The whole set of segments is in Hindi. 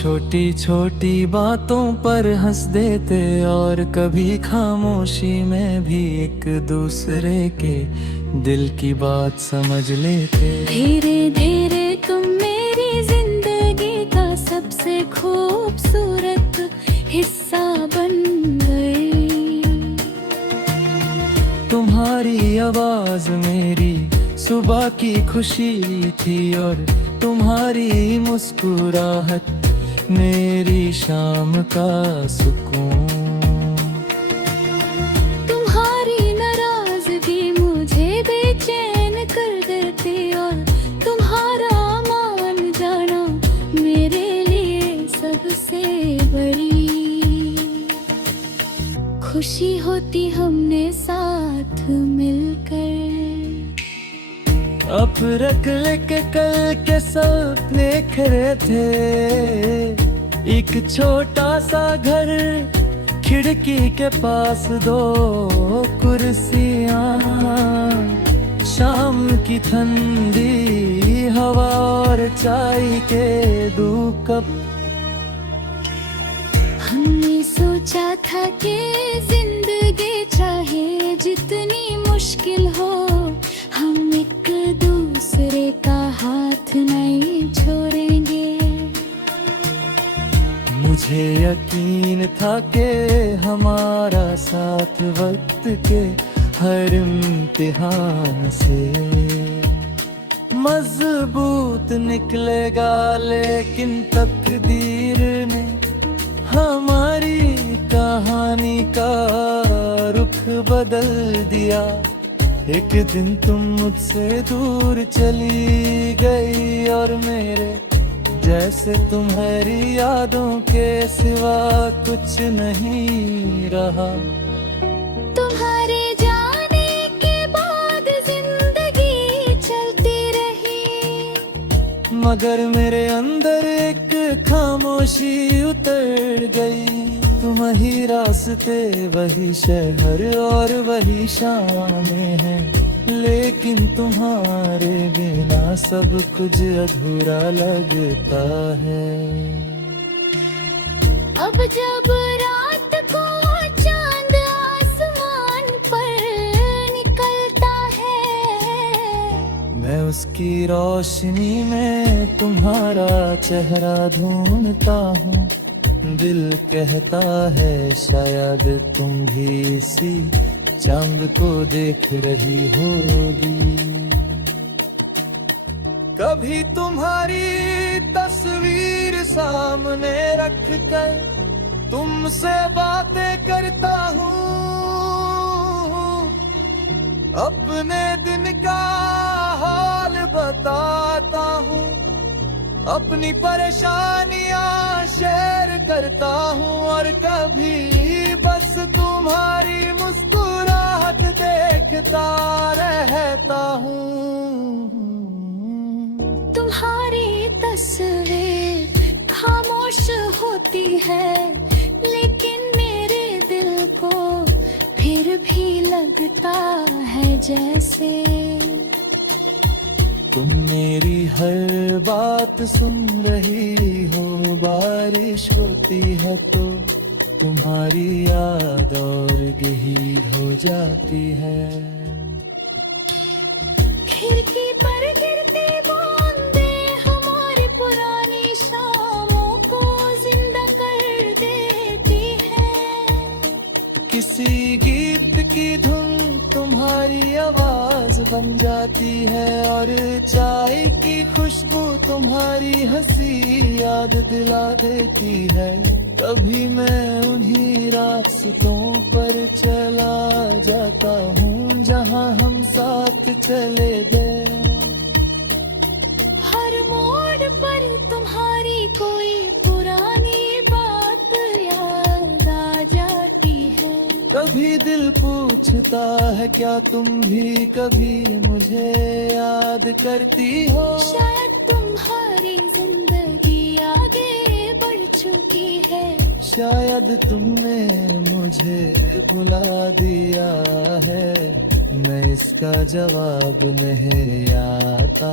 छोटी छोटी बातों पर हंस देते और कभी खामोशी में भी एक दूसरे के दिल की बात समझ लेते। धीरे धीरे तुम मेरी जिंदगी का सबसे खूबसूरत हिस्सा बन गए। तुम्हारी आवाज मेरी सुबह की खुशी थी और तुम्हारी मुस्कुराहट मेरी शाम का सुकून। तुम्हारी नाराजगी मुझे बेचैन कर देती और तुम्हारा मान जाना मेरे लिए सबसे बड़ी खुशी होती हमने साथ मिलकर। अब रख लेके कल के सपने खरे थे, एक छोटा सा घर, खिड़की के पास दो कुर्सियां, शाम की ठंडी हवा और चाय के 2 कप। हमने सोचा था कि जिंदगी चाहे जितनी मुश्किल हो, हम एक दूसरे का हाथ नहीं छोड़ेंगे। मुझे यकीन था कि हमारा साथ वक्त के हर इम्तिहान से मजबूत निकलेगा, लेकिन तकदीर ने हमारी कहानी का रुख बदल दिया। एक दिन तुम मुझसे दूर चली गई और मेरे जैसे तुम्हारी यादों के सिवा कुछ नहीं रहा। तुम्हारे जाने के बाद जिंदगी चलती रही, मगर मेरे अंदर एक खामोशी उतर गई। तुम ही रास्ते, वही शहर और वही शामें हैं, लेकिन तुम्हारे बिना सब कुछ अधूरा लगता है। अब जब रात को चांद आसमान पर निकलता है, मैं उसकी रोशनी में तुम्हारा चेहरा ढूंढता हूँ। दिल कहता है शायद तुम भी इसी चांद को देख रही होगी। कभी तुम्हारी तस्वीर सामने रख कर तुमसे बातें करता हूँ, अपने दिन का हाल बताता हूँ, अपनी परेशानियां शेयर करता हूँ और कभी बस तुम्हारी मुस्कुराहट देखता रहता हूँ। तुम्हारी तस्वीर खामोश होती है, लेकिन मेरे दिल को फिर भी लगता है जैसे तुम मेरी हर बात सुन रही हो। बारिश होती है तो तुम्हारी याद और गहीर हो जाती है। खिड़की पर गिरती बूंदें हमारी पुरानी शामों को जिंदा कर देती है। किसी गीत की धुन तुम्हारी आवाज बन जाती है और चाय की खुशबू तुम्हारी हंसी याद दिला देती है। कभी मैं उन्हीं रास्तों पर चला जाता हूँ जहाँ हम साथ चले गए। हर मोड़ पर तुम्हारी कोई पुरानी बात याद आ जाती है। कभी दिल पूछता है क्या तुम भी कभी मुझे याद करती हो। शायद तुम्हारी जिंदगी आगे बढ़ चुकी है, शायद तुमने मुझे भुला दिया है। मैं इसका जवाब नहीं आता,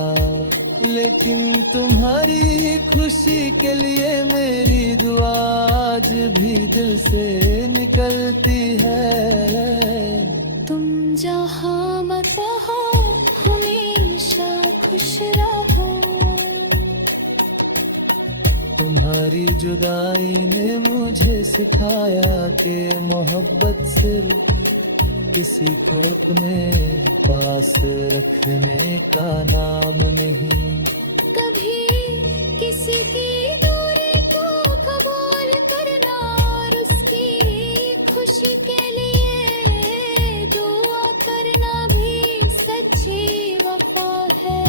लेकिन तुम्हारी खुशी के लिए मेरी दुआ आज भी दिल से निकलती है। तुम जहाँ मत हो हमेशा खुश रहो। तुम्हारी जुदाई ने मुझे सिखाया कि मोहब्बत सिर्फ किसी को अपने पास रखने का नाम नहीं। कभी किसी की दूरी को कबूल करना और उसकी खुशी के लिए दुआ करना भी सच्ची वफा है।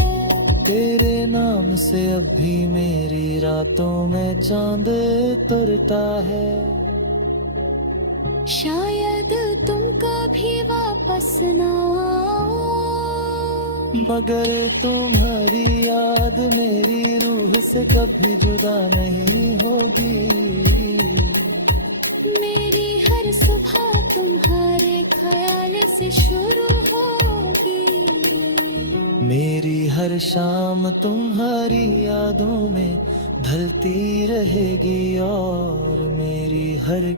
तेरे नाम से अब भी मेरी रातों में चांद उतरता है। शायद तुम कभी वापस ना आओ, मगर तुम्हारी याद मेरी रूह से कभी जुदा नहीं होगी। मेरी हर सुबह तुम्हारे ख्याल से शुरू होगी। मेरी हर शाम तुम्हारी यादों में ढलती रहेगी और मेरी हर